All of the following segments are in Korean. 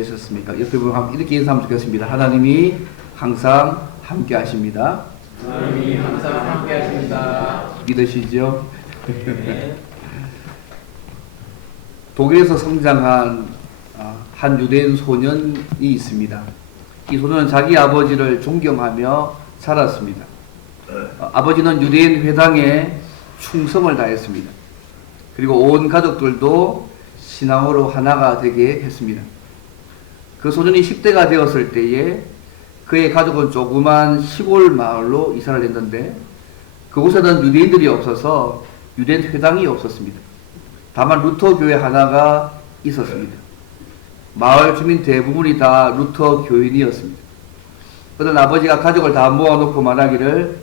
되셨습니까? 옆에 보면 이렇게 인사하면 좋겠습니다. 하나님이 항상 함께 하십니다. 하나님이 항상 함께 하십니다. 믿으시죠? 네. 독일에서 성장한 한 유대인 소년이 있습니다. 이 소년은 자기 아버지를 존경하며 자랐습니다. 아버지는 유대인 회당에 충성을 다했습니다. 그리고 온 가족들도 신앙으로 하나가 되게 했습니다. 그 소년이 10대가 되었을 때에 그의 가족은 조그만 시골 마을로 이사를 했는데 그곳에는 유대인들이 없어서 유대인 회당이 없었습니다. 다만 루터 교회 하나가 있었습니다. 마을 주민 대부분이 다 루터 교인이었습니다. 그러던 아버지가 가족을 다 모아놓고 말하기를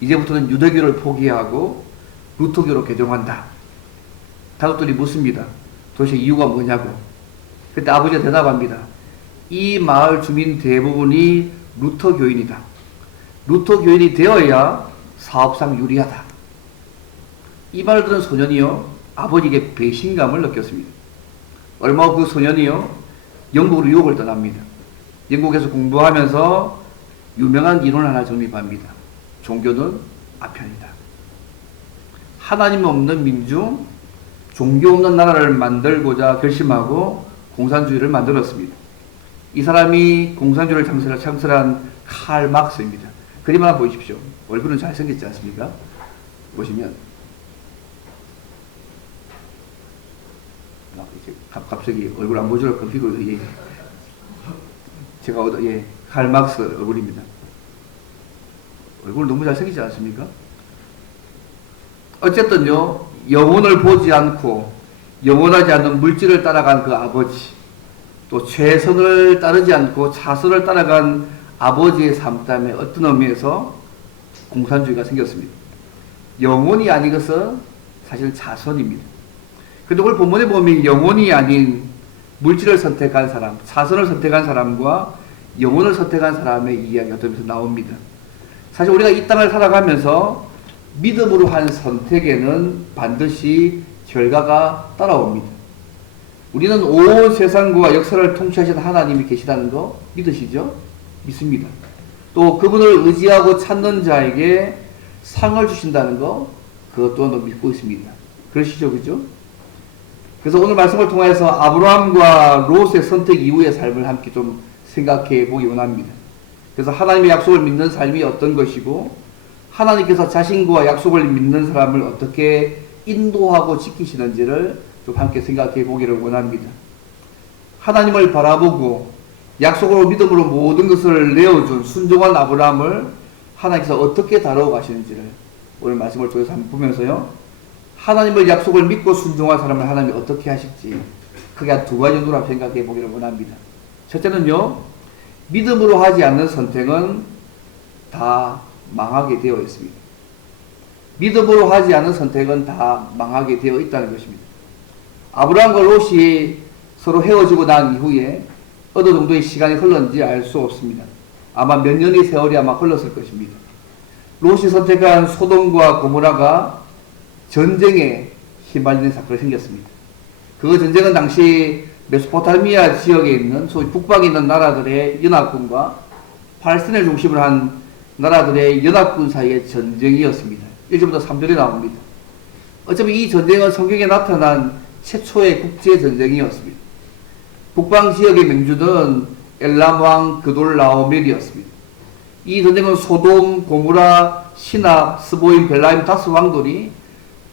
이제부터는 유대교를 포기하고 루터교로 개종한다. 가족들이 묻습니다. 도대체 이유가 뭐냐고. 그때 아버지가 대답합니다. 이 마을 주민 대부분이 루터 교인이다. 루터 교인이 되어야 사업상 유리하다. 이 말을 들은 소년이요, 아버지에게 배신감을 느꼈습니다. 얼마 후 그 소년이요, 영국으로 유학을 떠납니다. 영국에서 공부하면서 유명한 이론을 하나 정립합니다. 종교는 아편이다. 하나님 없는 민중, 종교 없는 나라를 만들고자 결심하고 공산주의를 만들었습니다. 이 사람이 공산주의를 창설한 칼 막스입니다. 그림 하나 보십시오. 얼굴은 잘생겼지 않습니까? 보시면 갑자기 얼굴 안 보여줄 건피고 제가 칼 막스 얼굴입니다. 얼굴 너무 잘생기지 않습니까? 어쨌든요, 영혼을 보지 않고 영원하지 않는 물질을 따라간 그 아버지, 또 최선을 따르지 않고 차선을 따라간 아버지의 삶 때문에 어떤 의미에서 공산주의가 생겼습니다. 영혼이 아닌 것은 사실 차선입니다. 그런데 오늘 본문에 보면 영혼이 아닌 물질을 선택한 사람, 차선을 선택한 사람과 영혼을 선택한 사람의 이야기가 여기서 나옵니다. 사실 우리가 이 땅을 살아가면서 믿음으로 한 선택에는 반드시 결과가 따라옵니다. 우리는 온 세상과 역사를 통치하신 하나님이 계시다는 거 믿으시죠? 믿습니다. 또 그분을 의지하고 찾는 자에게 상을 주신다는 거 그것 또한 믿고 있습니다. 그러시죠? 그죠? 그래서 오늘 말씀을 통해서 아브라함과 롯의 선택 이후의 삶을 함께 좀 생각해 보기 원합니다. 그래서 하나님의 약속을 믿는 삶이 어떤 것이고 하나님께서 자신과 약속을 믿는 사람을 어떻게 인도하고 지키시는지를 좀 함께 생각해 보기를 원합니다. 하나님을 바라보고 약속으로 믿음으로 모든 것을 내어준 순종한 아브라함을 하나님께서 어떻게 다루어 가시는지를 오늘 말씀을 통해서 한번 보면서요, 하나님을 약속을 믿고 순종한 사람을 하나님이 어떻게 하실지 크게 한 두 가지 정도로 생각해 보기를 원합니다. 첫째는요, 믿음으로 하지 않는 선택은 다 망하게 되어 있습니다. 믿음으로 하지 않은 선택은 다 망하게 되어 있다는 것입니다. 아브라함과 롯이 서로 헤어지고 난 이후에 어느 정도의 시간이 흘렀는지 알 수 없습니다. 아마 몇 년의 세월이 아마 흘렀을 것입니다. 롯이 선택한 소돔과 고모라가 전쟁에 휘말리는 사건이 생겼습니다. 그 전쟁은 당시 메소포타미아 지역에 있는 소위 북방에 있는 나라들의 연합군과 팔레스타인을 중심으로 한 나라들의 연합군 사이의 전쟁이었습니다. 1절부터 3절에 나옵니다. 어차피 이 전쟁은 성경에 나타난 최초의 국제전쟁이었습니다. 북방 지역의 맹주는 엘람 왕 그돌라오멜이었습니다. 이 전쟁은 소돔, 고무라, 시납, 스보임, 벨라임 다스 왕들이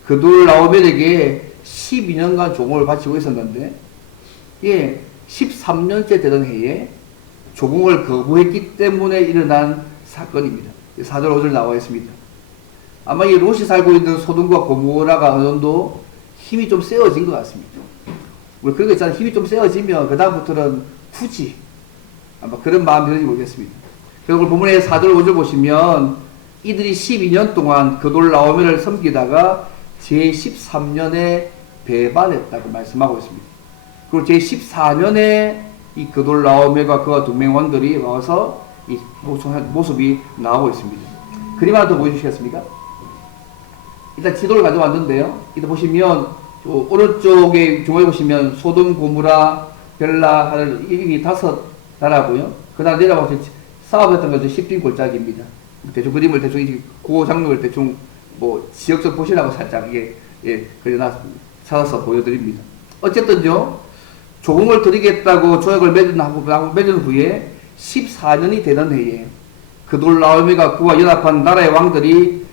그돌라오멜에게 12년간 종을 바치고 있었는데 13년째 되던 해에 조공을 거부했기 때문에 일어난 사건입니다. 4절 5절 나와 있습니다. 아마 이 롯이 살고 있는 소돔과 고모라가 어느 정도 힘이 좀 세워진 것 같습니다. 우리 그런 거 있잖아요. 힘이 좀 세워지면 그 다음부터는 굳이 아마 그런 마음이 드는지 모르겠습니다. 그리고 본문의 4절 5절 보시면 이들이 12년 동안 그돌라오멜을 섬기다가 제13년에 배반했다고 말씀하고 있습니다. 그리고 제14년에 이 그돌라오멜과 그와 동맹원들이 와서 이 모습이 나오고 있습니다. 그림 하나 더 보여주시겠습니까? 일단 지도를 가져왔는데요. 이따 보시면 오른쪽에 중앙에 보시면 소돔, 고무라, 벨라, 하늘, 이 다섯 나라고요. 그다음 내려와서 싸움했던 것은 십진 골짜기입니다. 대충 그림을 대충 그 장면을 대충 뭐 지역적 보시라고 살짝 그려놨습니다. 찾아서 보여드립니다. 어쨌든요, 조공을 드리겠다고 조약을 맺은 후에 14년이 되는 해에 그돌라오메가 그와 연합한 나라의 왕들이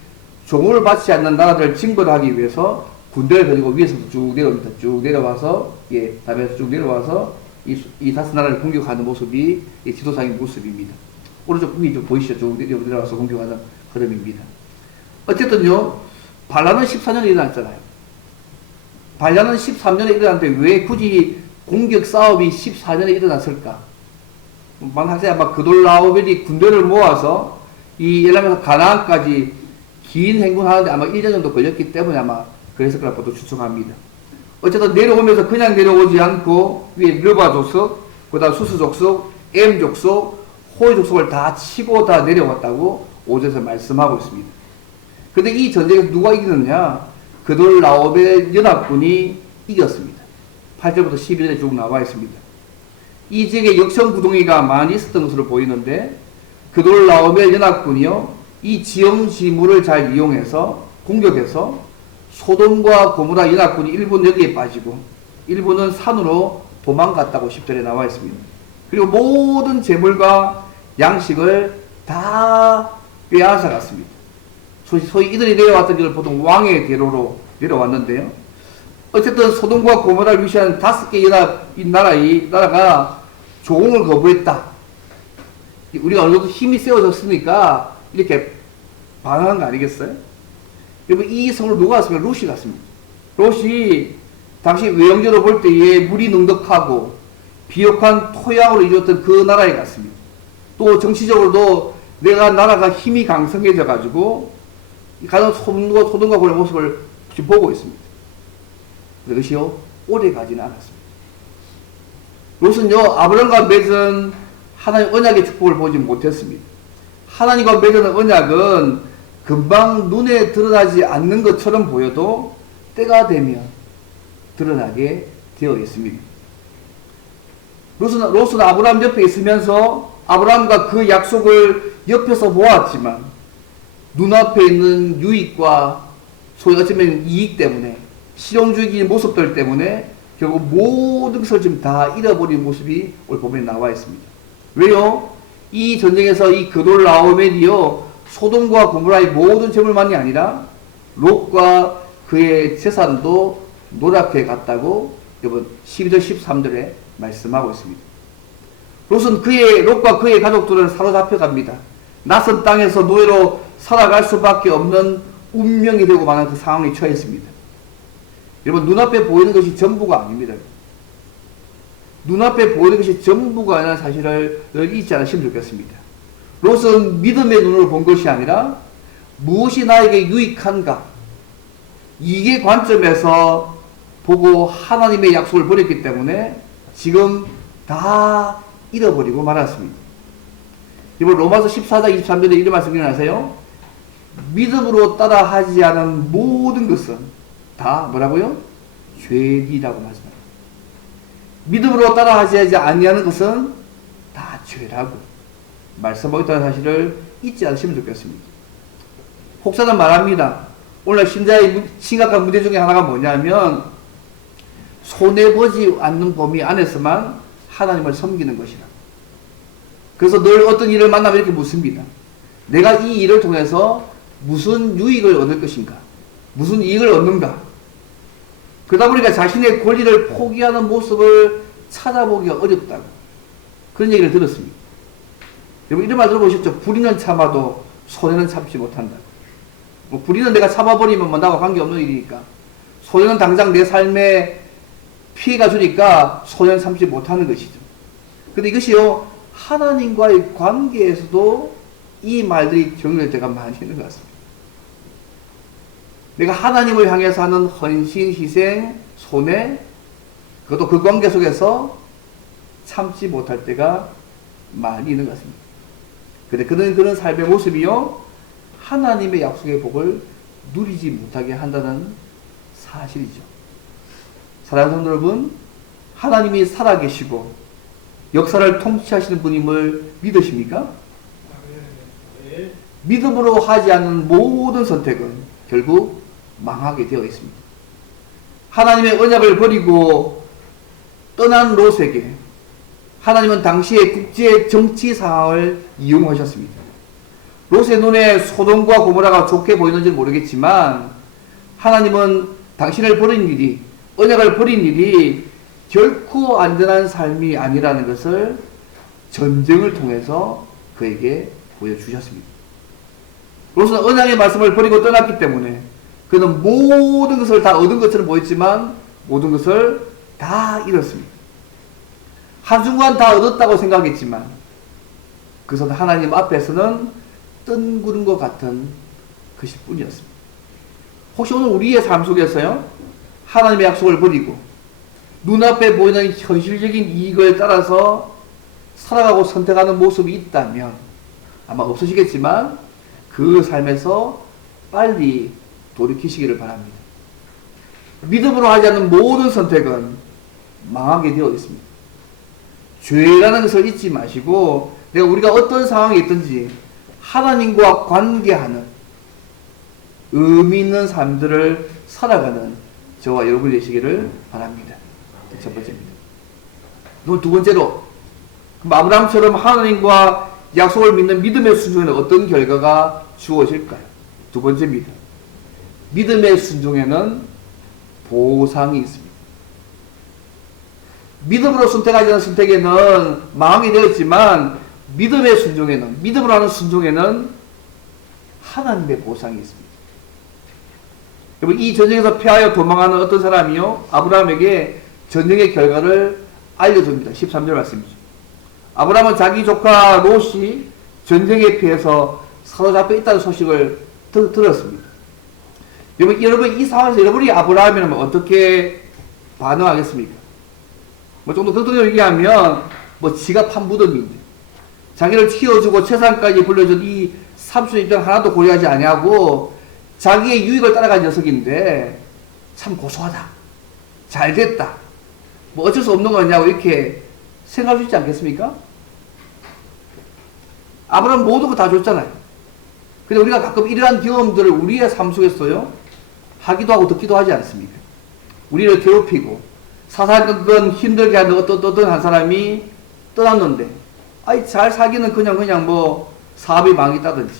종을 받지 않는 나라들을 징벌하기 위해서 군대를 데리고 위에서도 쭉 내려옵니다. 쭉 내려와서, 담에서 쭉 내려와서 이 다섯 나라를 공격하는 모습이 지도상의 모습입니다. 오른쪽 위에 좀 보이시죠? 쭉 내려와서 공격하는 흐름입니다. 어쨌든요, 반란은 14년에 일어났잖아요. 반란은 13년에 일어났는데 왜 굳이 공격 싸움이 14년에 일어났을까? 만학생 아마 그돌라오멜이 군대를 모아서 이 엘람에서 가나안까지 긴 행군하는데 아마 1년 정도 걸렸기 때문에 아마 그랬을 거라고 또 추측합니다. 어쨌든 내려오면서 그냥 내려오지 않고 위에 르바 족속, 그 다음 수스 족속, 엠 족속, 호이 족속을 다 치고 다 내려왔다고 5절에서 말씀하고 있습니다. 근데 이 전쟁에서 누가 이기느냐? 그돌라오멜 연합군이 이겼습니다. 8절부터 12절에 쭉 나와 있습니다. 이 지역에 역청구동이가 많이 있었던 것으로 보이는데 그돌라오멜 연합군이요, 이 지형 지물을 잘 이용해서 공격해서 소돔과 고모라 연합군이 일부는 여기에 빠지고 일부는 산으로 도망갔다고 10절에 나와 있습니다. 그리고 모든 재물과 양식을 다 빼앗아 갔습니다. 소위 이들이 내려왔던 길을 보통 왕의 대로로 내려왔는데요. 어쨌든 소돔과 고모라를 위시한 5개 나라가 조공을 거부했다. 우리가 어느 정도 힘이 세워졌으니까 이렇게 반응한 거 아니겠어요? 여러분, 이 성을 누가 갔습니까? 롯이 갔습니다. 롯이 당시 외형적으로 볼 때에 물이 넉넉하고 비옥한 토양으로 이루어졌던 그 나라에 갔습니다. 또 정치적으로도 나라가 힘이 강성해져 가지고 가장 소돔과 고모라의 모습을 지금 보고 있습니다. 그것이요, 오래 가지는 않았습니다. 롯은요, 아브라함과 맺은 하나님 언약의 축복을 보지 못했습니다. 하나님과 맺은 언약은 금방 눈에 드러나지 않는 것처럼 보여도 때가 되면 드러나게 되어 있습니다. 롯은 아브라함 옆에 있으면서 아브라함과 그 약속을 옆에서 보았지만 눈앞에 있는 유익과 소위 어쩌면 이익 때문에, 실용주의적인 모습들 때문에 결국 모든 것을 지금 다 잃어버린 모습이 오늘 보면 나와 있습니다. 왜요? 이 전쟁에서 이 그돌라오멜이요, 소돔과 고모라의 모든 재물만이 아니라 롯과 그의 재산도 노랗게 갔다고 여러분 12절 13절에 말씀하고 있습니다. 롯은 롯과 그의 가족들은 사로잡혀 갑니다. 낯선 땅에서 노예로 살아갈 수밖에 없는 운명이 되고 마는 그 상황에 처했습니다. 여러분, 눈앞에 보이는 것이 전부가 아닙니다. 눈앞에 보이는 것이 전부가 아니라는 사실을 잊지 않으시면 좋겠습니다. 롯은 믿음의 눈으로 본 것이 아니라 무엇이 나에게 유익한가, 이게 관점에서 보고 하나님의 약속을 버렸기 때문에 지금 다 잃어버리고 말았습니다. 이번 로마서 14장 23절에 이런 말씀 기억나세요? 믿음으로 따라하지 않은 모든 것은 다 뭐라고요? 죄이라고 말씀합니다. 믿음으로 따라하지 아니하는 것은 다 죄라고 말씀하고 있다는 사실을 잊지 않으시면 좋겠습니다. 혹사는 말합니다. 오늘 신자의 심각한 문제 중에 하나가 뭐냐면 손해보지 않는 범위 안에서만 하나님을 섬기는 것이라. 그래서 늘 어떤 일을 만나면 이렇게 묻습니다. 내가 이 일을 통해서 무슨 유익을 얻을 것인가? 무슨 이익을 얻는가? 그러다 보니까 자신의 권리를 포기하는 모습을 찾아보기가 어렵다고 그런 얘기를 들었습니다. 여러분, 이런 말 들어보셨죠? 불의는 참아도 손해는 참지 못한다. 불의는 내가 참아버리면 나와 관계없는 일이니까, 손해는 당장 내 삶에 피해가 주니까 손해는 참지 못하는 것이죠. 근데 이것이요, 하나님과의 관계에서도 이 말들이 적용될 때가 많이 있는 것 같습니다. 내가 하나님을 향해서 하는 헌신, 희생, 손해, 그것도 그 관계 속에서 참지 못할 때가 많이 있는 것 같습니다. 근데 그런 삶의 모습이요, 하나님의 약속의 복을 누리지 못하게 한다는 사실이죠. 사랑하는 성도 여러분, 하나님이 살아계시고 역사를 통치하시는 분임을 믿으십니까? 믿음으로 하지 않는 모든 선택은 결국 망하게 되어 있습니다. 하나님의 언약을 버리고 떠난 롯에게 하나님은 당시의 국제 정치 상황을 이용하셨습니다. 롯의 눈에 소돔과 고모라가 좋게 보이는지는 모르겠지만 하나님은 당신을 버린 일이, 언약을 버린 일이 결코 안전한 삶이 아니라는 것을 전쟁을 통해서 그에게 보여주셨습니다. 롯은 언약의 말씀을 버리고 떠났기 때문에 그는 모든 것을 다 얻은 것처럼 보였지만 모든 것을 다 잃었습니다. 한순간 다 얻었다고 생각했지만 그것은 하나님 앞에서는 뜬구름과 같은 것일 뿐이었습니다. 혹시 오늘 우리의 삶 속에서요, 하나님의 약속을 버리고 눈앞에 보이는 현실적인 이익을 따라서 살아가고 선택하는 모습이 있다면 아마 없으시겠지만 그 삶에서 빨리 돌이키시기를 바랍니다. 믿음으로 하지 않는 모든 선택은 망하게 되어 있습니다. 죄라는 것을 잊지 마시고 우리가 어떤 상황에 있든지 하나님과 관계하는 의미 있는 삶들을 살아가는 저와 여러분 되시기를 바랍니다. 첫 번째입니다. 두 번째로 아브라함처럼 하나님과 약속을 믿는 믿음의 순종에는 어떤 결과가 주어질까요? 두 번째입니다. 믿음의 순종에는 보상이 있습니다. 믿음으로 선택하지 않은 선택에는 망하게 되었지만 믿음의 순종에는, 믿음으로 하는 순종에는 하나님의 보상이 있습니다. 여러분, 이 전쟁에서 패하여 도망하는 어떤 사람이요, 아브라함에게 전쟁의 결과를 알려줍니다. 13절 말씀이죠. 아브라함은 자기 조카 롯이 전쟁에 피해서 사로잡혀 있다는 소식을 들었습니다. 여러분, 이 상황에서 여러분이 아브라함이라면 어떻게 반응하겠습니까? 좀 더 더 얘기하면, 지가 판 무덤인데, 자기를 키워주고 재산까지 불려준 이 삼촌 입장 하나도 고려하지 아니하고, 자기의 유익을 따라간 녀석인데, 참 고소하다. 잘 됐다. 어쩔 수 없는 거냐고 이렇게 생각할 수 있지 않겠습니까? 아브라함 모든 거 다 줬잖아요. 근데 우리가 가끔 이러한 경험들을 우리의 삶 속에서요, 하기도 하고 듣기도 하지 않습니까? 우리를 괴롭히고, 사사건 힘들게 하는 어떤 한 사람이 떠났는데, 잘 살기는 그냥 사업이 망했다든지,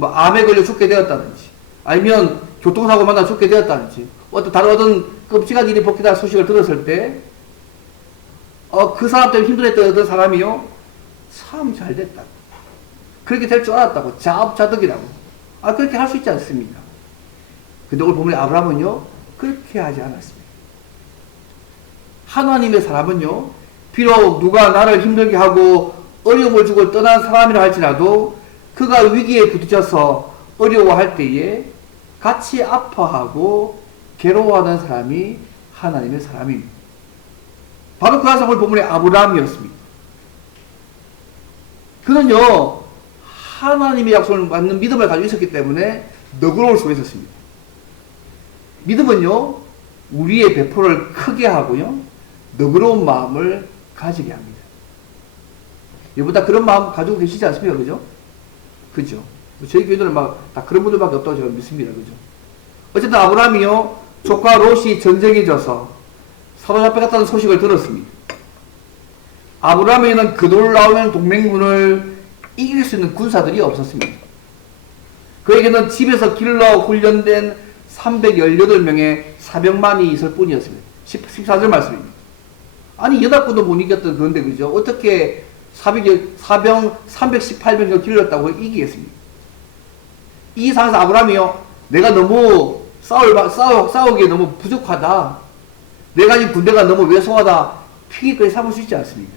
암에 걸려 죽게 되었다든지, 아니면 교통사고 만나 죽게 되었다든지, 다른 어떤 끔찍한 일이 벌어졌다는 소식을 들었을 때, 그 사람 때문에 힘들었던 어떤 사람이요, 참 잘 됐다. 그렇게 될 줄 알았다고, 자업자득이라고. 그렇게 할 수 있지 않습니까? 근데 오늘 보면 아브라함은요, 그렇게 하지 않았습니다. 하나님의 사람은요, 비록 누가 나를 힘들게 하고 어려움을 주고 떠난 사람이라 할지라도 그가 위기에 부딪혀서 어려워할 때에 같이 아파하고 괴로워하는 사람이 하나님의 사람입니다. 바로 그 사람을 보면 아브라함이었습니다. 그는요, 하나님의 약속을 받는 믿음을 가지고 있었기 때문에 너그러울 수가 있었습니다. 믿음은요, 우리의 배포를 크게 하고요, 너그러운 마음을 가지게 합니다. 여러분 다 그런 마음 가지고 계시지 않습니까? 그죠? 그죠? 저희 교회들은 다 그런 분들밖에 없다고 제가 믿습니다. 그죠? 어쨌든 아브라함이요, 조카 롯이 전쟁에 져서 사로잡혀갔다는 소식을 들었습니다. 아브라함에게는 그 놀라운 동맹군을 이길 수 있는 군사들이 없었습니다. 그에게는 집에서 길러 훈련된 318명의 사병만이 있을 뿐이었습니다. 14절 말씀입니다. 연합군도 못 이겼던 그런데, 그죠? 어떻게 사병 318명을 길렀다고 이기겠습니까? 이 상황에서 아브라함이요, 내가 너무 싸우기에 너무 부족하다. 내가 이 군대가 너무 왜소하다. 피기까지 삼을 수 있지 않습니까?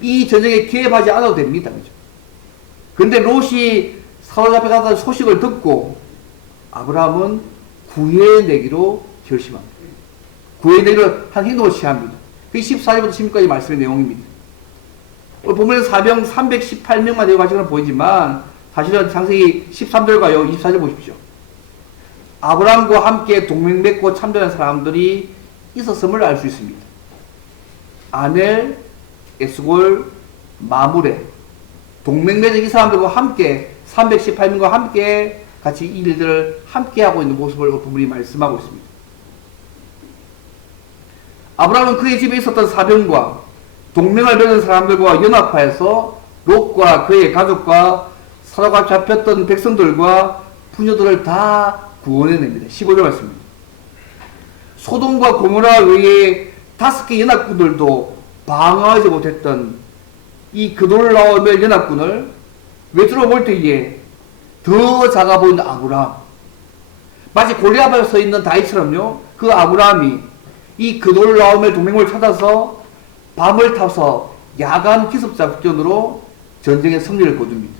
이 전쟁에 개입하지 않아도 됩니다. 그죠? 근데 롯이 사로잡혀갔다는 소식을 듣고 아브라함은 구해내기로 결심합니다. 구해내기로 한 행동을 취합니다. 그게 14절부터 16까지 말씀의 내용입니다. 오늘 보면 사병 318명만 되어 가지고는 보이지만 사실은 상세히 13절과 24절 보십시오. 아브라함과 함께 동맹 맺고 참전한 사람들이 있었음을 알 수 있습니다. 아넬, 에스골, 마무레 동맹매적 이 사람들과 함께 318명과 함께 같이 이 일들을 함께 하고 있는 모습을 본문이 말씀하고 있습니다. 아브라함은 그의 집에 있었던 사병과 동맹을 맺은 사람들과 연합하여서 롯과 그의 가족과 사로가 잡혔던 백성들과 부녀들을 다 구원해냅니다. 15절 말씀입니다. 소돔과 고모라 외에 5개 연합군들도 방어하지 못했던 이 그돌라오멜 연합군을 외투로 볼 때에 더 작아 보이는 아브라함, 마치 골리앗 앞에 서 있는 다윗처럼요, 그 아브라함이 이 그돌라오멜 동맹을 찾아서 밤을 타서 야간 기습 작전으로 전쟁의 승리를 거둡니다.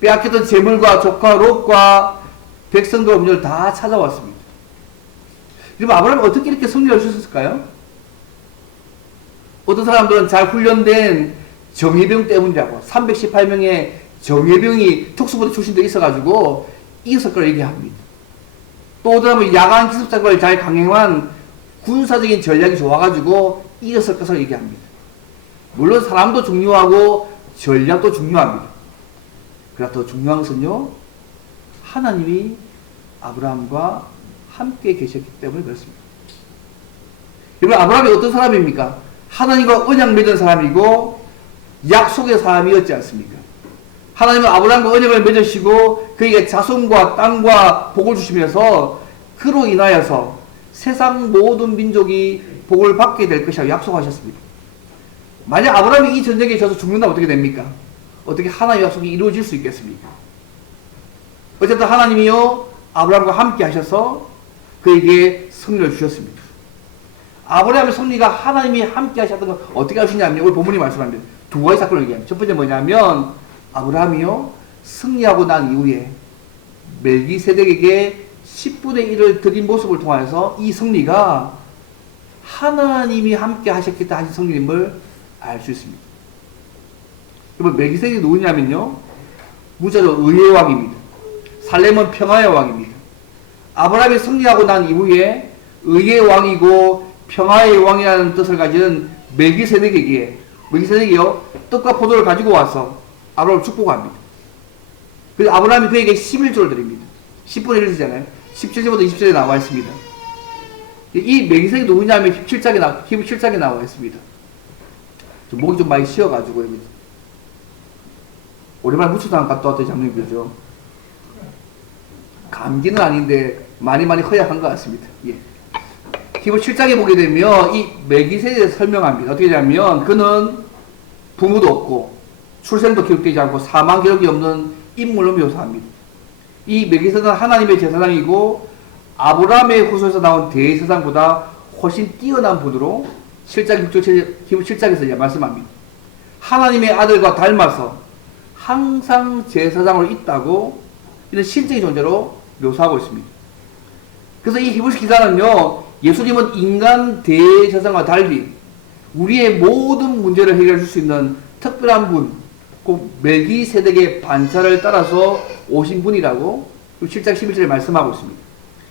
빼앗겼던 재물과 조카 롯과 백성들 음료를 다 찾아왔습니다. 여러분, 아브라함이 어떻게 이렇게 승리할 수 있었을까요? 어떤 사람들은 잘 훈련된 정예병 때문이라고, 318명의 정예병이 특수부대 출신도 있어가지고 이겼을 걸 얘기합니다. 또 어떤 사람은 야간 기습작전을 잘 강행한 군사적인 전략이 좋아가지고 이겼을 것을 얘기합니다. 물론 사람도 중요하고 전략도 중요합니다. 그러나 더 중요한 것은요, 하나님이 아브라함과 함께 계셨기 때문에 그렇습니다. 여러분, 아브라함이 어떤 사람입니까? 하나님과 언약 맺은 사람이고 약속의 사람이었지 않습니까? 하나님은 아브라함과 언약을 맺으시고 그에게 자손과 땅과 복을 주시면서 그로 인하여서 세상 모든 민족이 복을 받게 될 것이라고 약속하셨습니다. 만약 아브라함이 이 전쟁에 져서 죽는다면 어떻게 됩니까? 어떻게 하나님의 약속이 이루어질 수 있겠습니까? 어쨌든 하나님이요, 아브라함과 함께 하셔서 그에게 승리를 주셨습니다. 아브라함의 승리가 하나님이 함께 하셨던 걸 어떻게 하시냐면, 오늘 본문이 말씀합니다. 두 가지 사건을 얘기합니다. 첫 번째 뭐냐면, 아브라함이요, 승리하고 난 이후에 멜기세덱에게 10분의 1을 드린 모습을 통해서 이 승리가 하나님이 함께 하셨기 때문에 하신 승리임을 알 수 있습니다. 여러분, 멜기세덱이 누구냐면요, 무자로 의의 왕입니다. 살렘은 평화의 왕입니다. 아브라함이 승리하고 난 이후에 의의 왕이고 평화의 왕이라는 뜻을 가진 멜기세덱이요, 떡과 포도를 가지고 와서 아브라함을 축복합니다. 그래서 아브라함이 그에게 11조를 드립니다. 10분의 1을 주잖아요. 17절부터 20절에 나와 있습니다. 이 멜기세덱이 누구냐면 히브리 7장에 나와 있습니다. 목이 좀 많이 쉬어가지고 여기 오랜만에 무추당 갔다 왔더니 장면이죠. 감기는 아닌데 많이 허약한 것 같습니다. 예. 히브리 7장에 보게 되면 이 멜기세덱을 설명합니다. 어떻게 하냐면 그는 부모도 없고 출생도 기록되지 않고 사망 기록이 없는 인물로 묘사합니다. 이 멜기세덱은 하나님의 제사장이고 아브라함의 후손에서 나온 대제사장보다 훨씬 뛰어난 분으로 7장 6절 히브리 7장에서 말씀합니다. 하나님의 아들과 닮아서 항상 제사장으로 있다고 이런 실제의 존재로 묘사하고 있습니다. 그래서 이 히브리 기사는요, 예수님은 인간 대제사장과 달리 우리의 모든 문제를 해결해 줄 수 있는 특별한 분, 그 멜기세덱의 반차를 따라서 오신 분이라고 7장 11절에 말씀하고 있습니다.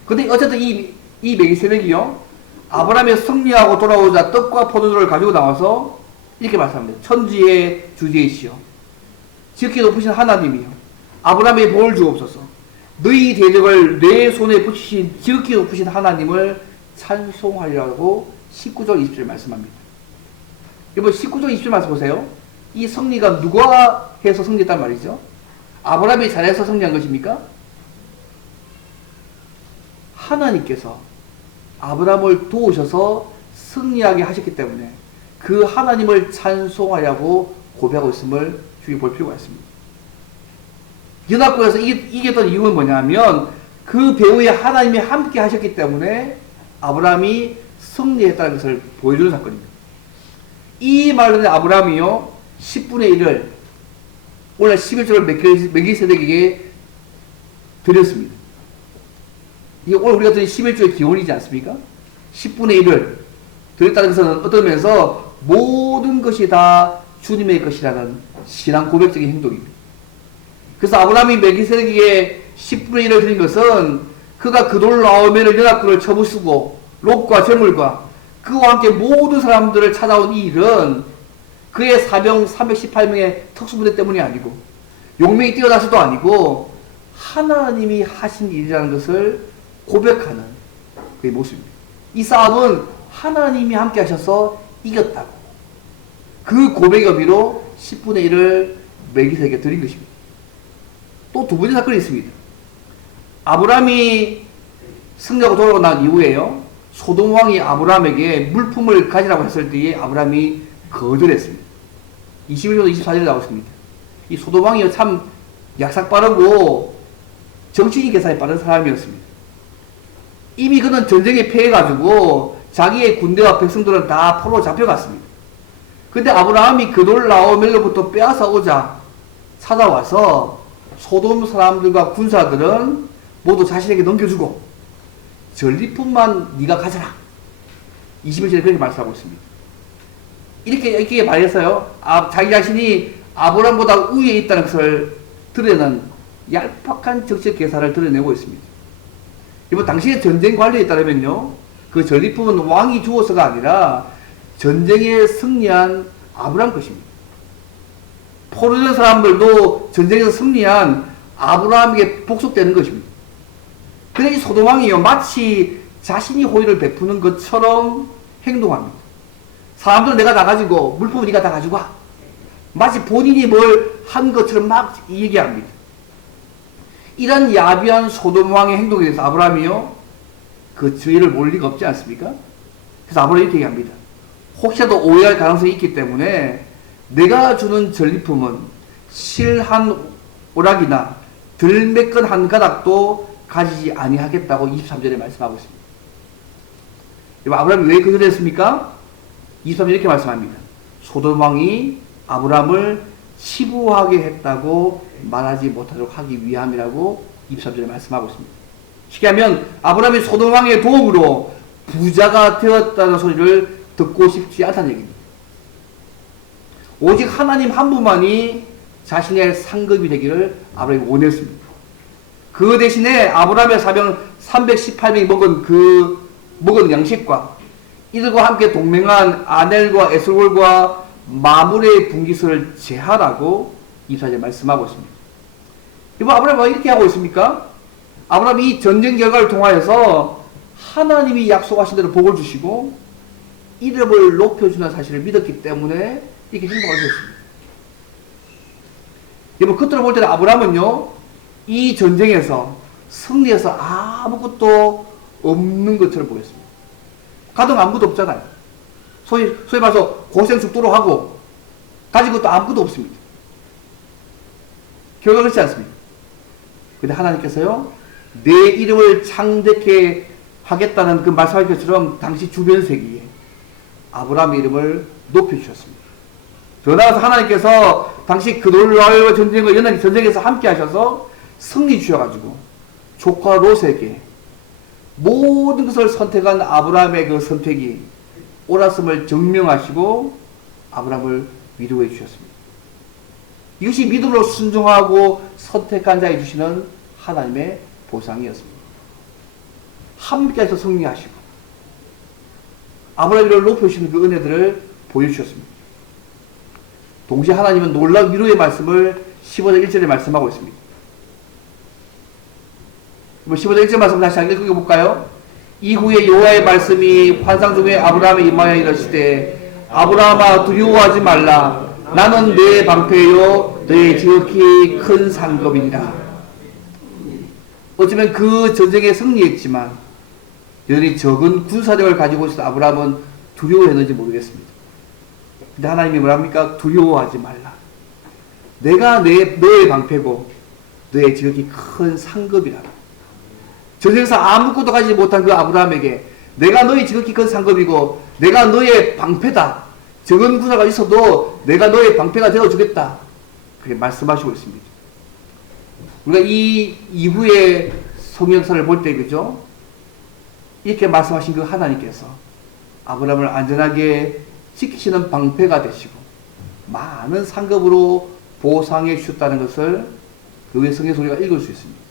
근데 어쨌든 이 멜기세덱이요, 아브라함의 승리하고 돌아오자 떡과 포도주를 가지고 나와서 이렇게 말씀합니다. 천지의 주제이시여, 지극히 높으신 하나님이여, 아브라함의 복을 주옵소서. 너희 대적을 내 손에 붙이신 지극히 높으신 하나님을 찬송하리라고 19절 20절에 말씀합니다. 여러분, 19절 20절 말씀 보세요. 이 승리가 누가 해서 승리했단 말이죠? 아브라함이 잘해서 승리한 것입니까? 하나님께서 아브라함을 도우셔서 승리하게 하셨기 때문에 그 하나님을 찬송하려고 고백하고 있음을 주의 볼 필요가 있습니다. 연합국에서 이겼던 이유는 뭐냐면 그 배후에 하나님이 함께 하셨기 때문에 아브라함이 승리했다는 것을 보여주는 사건입니다. 이 말로 아브라함이요, 10분의 1을 오늘 11조를 멜기세덱에게 드렸습니다. 이게 오늘 우리가 드린 11조의 기원이지 않습니까? 10분의 1을 드렸다는 것은 어떤 면에서 모든 것이 다 주님의 것이라는 신앙 고백적인 행동입니다. 그래서 아브라함이 멜기세덱에게 10분의 1을 드린 것은 그가 그돌라오멜 연합군을 쳐부수고 롯과 재물과 그와 함께 모든 사람들을 찾아온 이 일은 그의 사병 318명의 특수부대 때문이 아니고 용맹이 뛰어나서도 아니고 하나님이 하신 일이라는 것을 고백하는 그의 모습입니다. 이 싸움은 하나님이 함께 하셔서 이겼다고. 그 고백의 의미로 10분의 1을 멜기세에게 드린 것입니다. 또 두 번째 사건이 있습니다. 아브라함이 승리하고 돌아오고 난 이후에요. 소돔 왕이 아브라함에게 물품을 가지라고 했을 때에 아브라함이 거절했습니다. 21절 24절에 나오십니다. 이 소돔 왕이 참 약삭 빠르고 정치인 계산이 빠른 사람이었습니다. 이미 그는 전쟁에 패해가지고 자기의 군대와 백성들은 다 포로로 잡혀갔습니다. 근데 아브라함이 그돌라오멜로부터 빼앗아 오자 찾아와서 소돔 사람들과 군사들은 모두 자신에게 넘겨주고 전리품만 네가 가져라. 21절에 그렇게 말씀하고 있습니다. 이렇게 말해서요. 자기 자신이 아브라함보다 우위에 있다는 것을 드러내는 얄팍한 정치적 계산을 드러내고 있습니다. 이번 당시의 전쟁 관리에 따르면요. 그 전리품은 왕이 주어서가 아니라 전쟁에 승리한 아브라함 것입니다. 포로된 사람들도 전쟁에서 승리한 아브라함에게 복속되는 것입니다. 근데 이 소돔 왕이요. 마치 자신이 호의를 베푸는 것처럼 행동합니다. 사람들은 내가 다 가지고 물품은 네가 다 가지고 와. 마치 본인이 뭘 한 것처럼 막 얘기합니다. 이런 야비한 소돔 왕의 행동에 대해서 아브라함이요. 그 죄를 몰 리가 없지 않습니까? 그래서 아브라함이 이렇게 얘기합니다. 혹시라도 오해할 가능성이 있기 때문에 내가 주는 전리품은 실 한 오락이나 들매끈 한 가닥도 가지지 아니하겠다고 23절에 말씀하고 있습니다. 아브라함이 왜 거절했습니까? 23절에 이렇게 말씀합니다. 소돔 왕이 아브라함을 치부하게 했다고 말하지 못하도록 하기 위함이라고 23절에 말씀하고 있습니다. 쉽게 하면 아브라함이 소돔 왕의 도움으로 부자가 되었다는 소리를 듣고 싶지 않다는 얘기입니다. 오직 하나님 한 분만이 자신의 상급이 되기를 아브라함이 원했습니다. 그 대신에 아브라함의 사병 318명이 먹은 양식과 이들과 함께 동맹한 아넬과 에스골과 마물의 분깃을 제하라고 24절에 말씀하고 있습니다. 이번 아브라함이 이렇게 하고 있습니까? 아브라함이 이 전쟁 결과를 통하여서 하나님이 약속하신 대로 복을 주시고 이름을 높여주는 사실을 믿었기 때문에 이렇게 행동을 했습니다. 여러분, 겉으로 볼 때는 아브라함은요, 이 전쟁에서 승리해서 아무것도 없는 것처럼 보였습니다. 가정 아무것도 없잖아요. 소위 말해서 고생 죽도록 하고 가진 것도 아무것도 없습니다. 결과 그렇지 않습니다. 근데 하나님께서요, 내 이름을 창대케 하겠다는 그 말씀하신 것처럼 당시 주변 세계에 아브라함의 이름을 높여주셨습니다. 더 나아가서 하나님께서 당시 그돌라오멜과 전쟁과 연한 전쟁에서 함께 하셔서 승리 주셔가지고 조카 롯에게 모든 것을 선택한 아브라함의 그 선택이 옳았음을 증명하시고 아브라함을 위로해 주셨습니다. 이것이 믿음으로 순종하고 선택한 자에게 주시는 하나님의 보상이었습니다. 함께해서 승리하시고 아브라함을 높여주시는 그 은혜들을 보여주셨습니다. 동시에 하나님은 놀라운 위로의 말씀을 15절 1절에 말씀하고 있습니다. 15절 1절 말씀 다시 한번 읽어볼까요? 이후에 여호와의 말씀이 환상 중에 아브라함에 임하여 이르시되 아브라함아 두려워하지 말라. 나는 내 방패요 너의 지극히 큰 상급이니라. 어쩌면 그 전쟁에 승리했지만 여전히 적은 군사력을 가지고 있었던 아브라함은 두려워했는지 모르겠습니다. 근데 하나님이 뭐랍니까? 두려워하지 말라. 내가 너의 방패고 너의 지극히 큰 상급이라. 전쟁에서 아무것도 가지지 못한 그 아브라함에게 내가 너의 지극히 큰 상급이고 내가 너의 방패다. 적은 군사가 있어도 내가 너의 방패가 되어주겠다. 그렇게 말씀하시고 있습니다. 우리가 이 이후의 성경사를 볼 때 그죠? 이렇게 말씀하신 그 하나님께서 아브라함을 안전하게 지키시는 방패가 되시고 많은 상급으로 보상해 주셨다는 것을 그 외 성경에서 우리가 읽을 수 있습니다.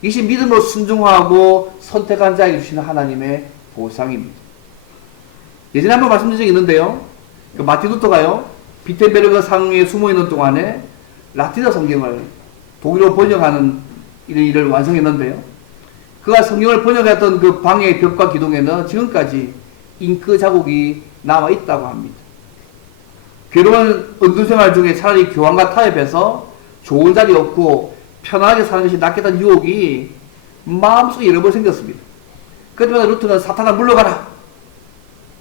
이것이 믿음으로 순종하고 선택한 자에게 주시는 하나님의 보상입니다. 예전에 한번 말씀드린 적이 있는데요. 그 마틴 루터가요, 비텐베르그 상류에 숨어 있는 동안에 라틴어 성경을 독일어로 번역하는 이런 일을 완성했는데요. 그가 성경을 번역했던 그 방의 벽과 기둥에는 지금까지 잉크 자국이 남아 있다고 합니다. 괴로운 은둔생활 중에 차라리 교황과 타협해서 좋은 자리 없고 편안하게 사는 것이 낫겠다는 유혹이 마음속에 여러 번 생겼습니다. 그때마다 루터는 사탄아 물러가라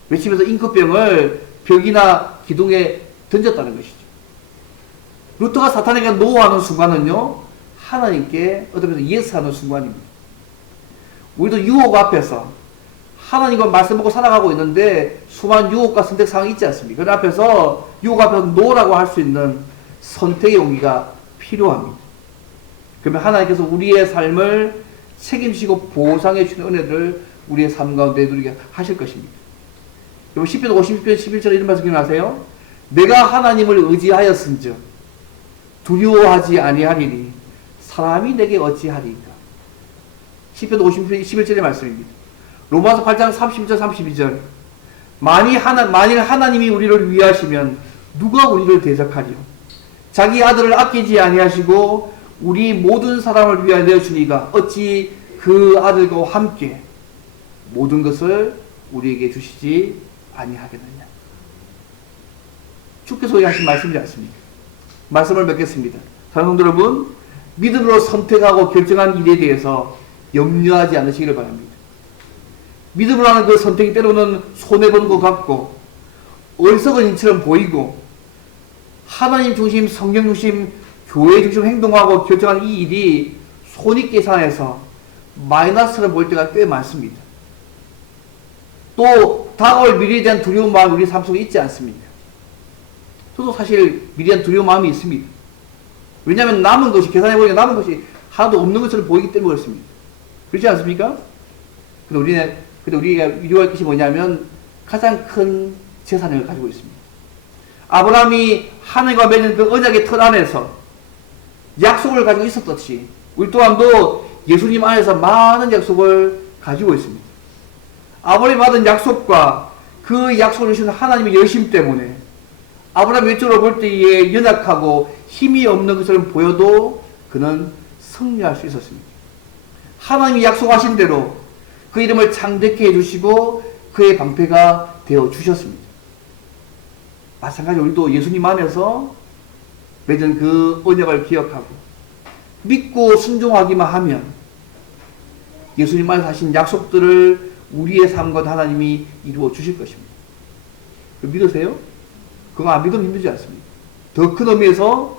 외치면서 잉크병을 벽이나 기둥에 던졌다는 것이죠. 루터가 사탄에게 노하는 순간은요, 하나님께 어떤 면에서 예스하는 순간입니다. 우리도 유혹 앞에서 하나님과 말씀 먹고 살아가고 있는데 수많은 유혹과 선택 상황이 있지 않습니까? 그 앞에서 유혹 앞에서 노라고 할 수 있는 선택의 용기가 필요합니다. 그러면 하나님께서 우리의 삶을 책임지고 보상해 주는 은혜를 우리의 삶 가운데 누리게 하실 것입니다. 여러분 10편 50편 11절에 이런 말씀 기억나세요? 내가 하나님을 의지하였은즉 두려워하지 아니하리니 사람이 내게 어찌하리까. 10편 50편 11절의 말씀입니다. 로마서 8장 31절 32절 만일 하나님이 우리를 위하시면 누가 우리를 대적하리요. 자기 아들을 아끼지 아니하시고 우리 모든 사람을 위하여 내어주니가 어찌 그 아들과 함께 모든 것을 우리에게 주시지 아니하겠느냐. 주께서 하신 말씀이지 않습니까? 말씀을 맺겠습니다. 사랑하는 여러분, 믿음으로 선택하고 결정한 일에 대해서 염려하지 않으시기를 바랍니다. 믿음으로 하는 그 선택이 때로는 손해보는 것 같고 어리석은 일처럼 보이고 하나님 중심, 성경 중심, 교회 중심 행동하고 결정한 이 일이 손익 계산해서 마이너스를 볼 때가 꽤 많습니다. 또 다가올 미래에 대한 두려운 마음이 우리 삶 속에 있지 않습니까? 저도 사실 미래에 대한 두려운 마음이 있습니다. 왜냐하면 남은 것이, 계산해보니까 남은 것이 하나도 없는 것처럼 보이기 때문에 그렇습니다. 그렇지 않습니까? 근데 우리가 위로할 것이 뭐냐면 가장 큰 재산을 가지고 있습니다. 아브라함이 하나님과 맺은 그 언약의 틀 안에서 약속을 가지고 있었듯이 우리 또한도 예수님 안에서 많은 약속을 가지고 있습니다. 아브라함이 받은 약속과 그 약속을 주시는 하나님의 열심 때문에 아브라함이 왼쪽으로 볼 때에 연약하고 힘이 없는 것처럼 보여도 그는 승리할 수 있었습니다. 하나님이 약속하신 대로 그 이름을 창대케 해주시고 그의 방패가 되어 주셨습니다. 마찬가지로 우리도 예수님 안에서 맺은 그 언약을 기억하고 믿고 순종하기만 하면 예수님 안에서 하신 약속들을 우리의 삶과 하나님이 이루어 주실 것입니다. 믿으세요? 그거 안 믿으면 힘들지 않습니까? 더 큰 의미에서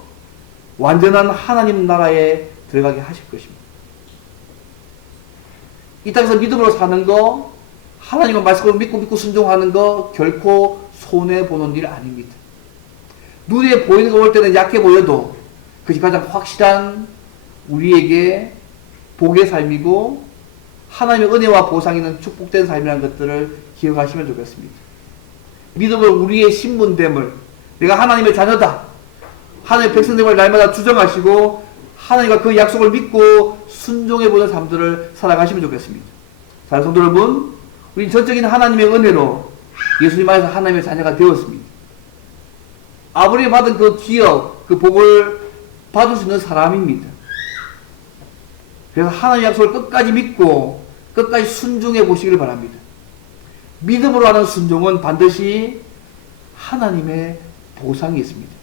완전한 하나님 나라에 들어가게 하실 것입니다. 이 땅에서 믿음으로 사는 거, 하나님과 말씀을 믿고 순종하는 거 결코 손해보는 일 아닙니다. 눈에 보이는 거 볼 때는 약해 보여도 그것이 가장 확실한 우리에게 복의 삶이고 하나님의 은혜와 보상이 있는 축복된 삶이라는 것들을 기억하시면 좋겠습니다. 믿음을 우리의 신분됨을, 내가 하나님의 자녀다, 하나님의 백성됨을 날마다 주정하시고 하나님과 그 약속을 믿고 순종해보는 삶들을 살아가시면 좋겠습니다. 자, 성도 여러분, 우린 전적인 하나님의 은혜로 예수님 안에서 하나님의 자녀가 되었습니다. 아브라함이 받은 그 기업, 그 복을 받을 수 있는 사람입니다. 그래서 하나님의 약속을 끝까지 믿고 끝까지 순종해 보시기를 바랍니다. 믿음으로 하는 순종은 반드시 하나님의 보상이 있습니다.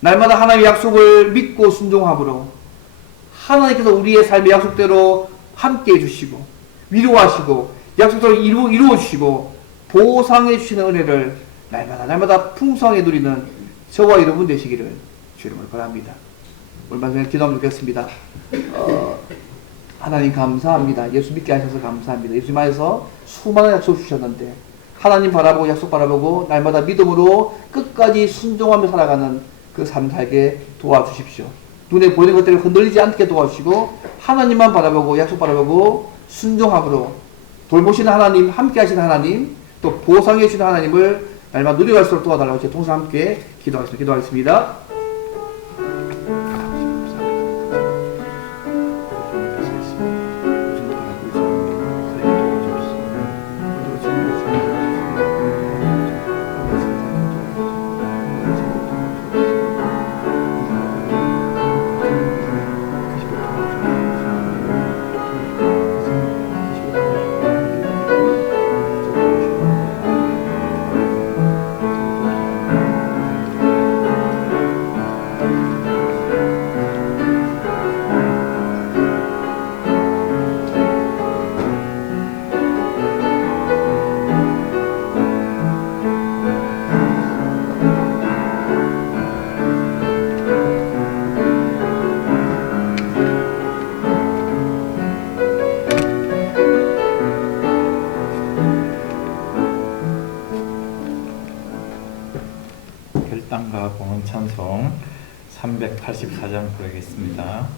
날마다 하나님의 약속을 믿고 순종함으로 하나님께서 우리의 삶의 약속대로 함께 해주시고 위로하시고 약속대로 이루어 주시고 보상해 주시는 은혜를 날마다 풍성하게 누리는 저와 여러분 되시기를 주 이름으로 바랍니다. 오늘 말씀에 기도하면 좋겠습니다. 하나님 감사합니다. 예수 믿게 하셔서 감사합니다. 예수님 안에서 수많은 약속 주셨는데 하나님 바라보고 약속 바라보고 날마다 믿음으로 끝까지 순종하며 살아가는 그 삶 살게 도와주십시오. 눈에 보이는 것들을 흔들리지 않게 도와주시고 하나님만 바라보고 약속 바라보고 순종함으로 돌보시는 하나님, 함께 하시는 하나님, 또 보상해 주시는 하나님을 날마다 누려갈수록 도와달라고 제 동생 함께 기도하겠습니다. 공헌 찬송 384장 부르겠습니다.